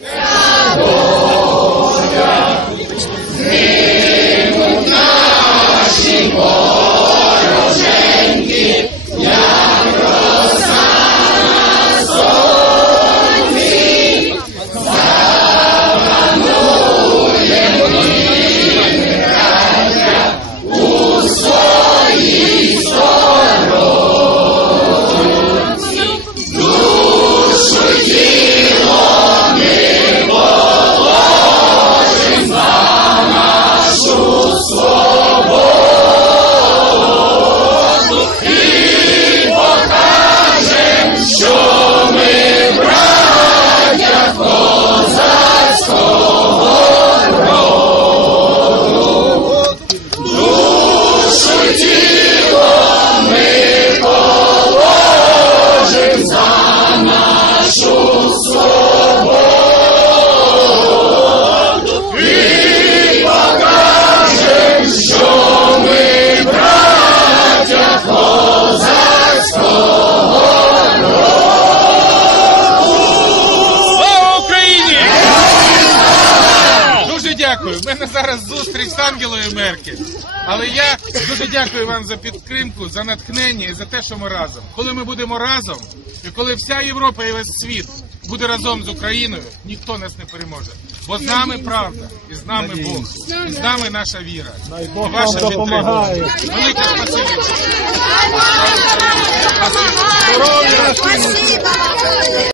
Yeah. Дякую. У мене зараз зустріч з Ангелою Меркель. Але я дуже дякую вам за підтримку, за натхнення і за те, що ми разом. Коли ми будемо разом, і коли вся Європа і весь світ буде разом з Україною, ніхто нас не переможе. Бо з нами правда, і з нами Бог, і з нами наша віра. І ваша вам підтримка. Велике спасибі. Спасибо.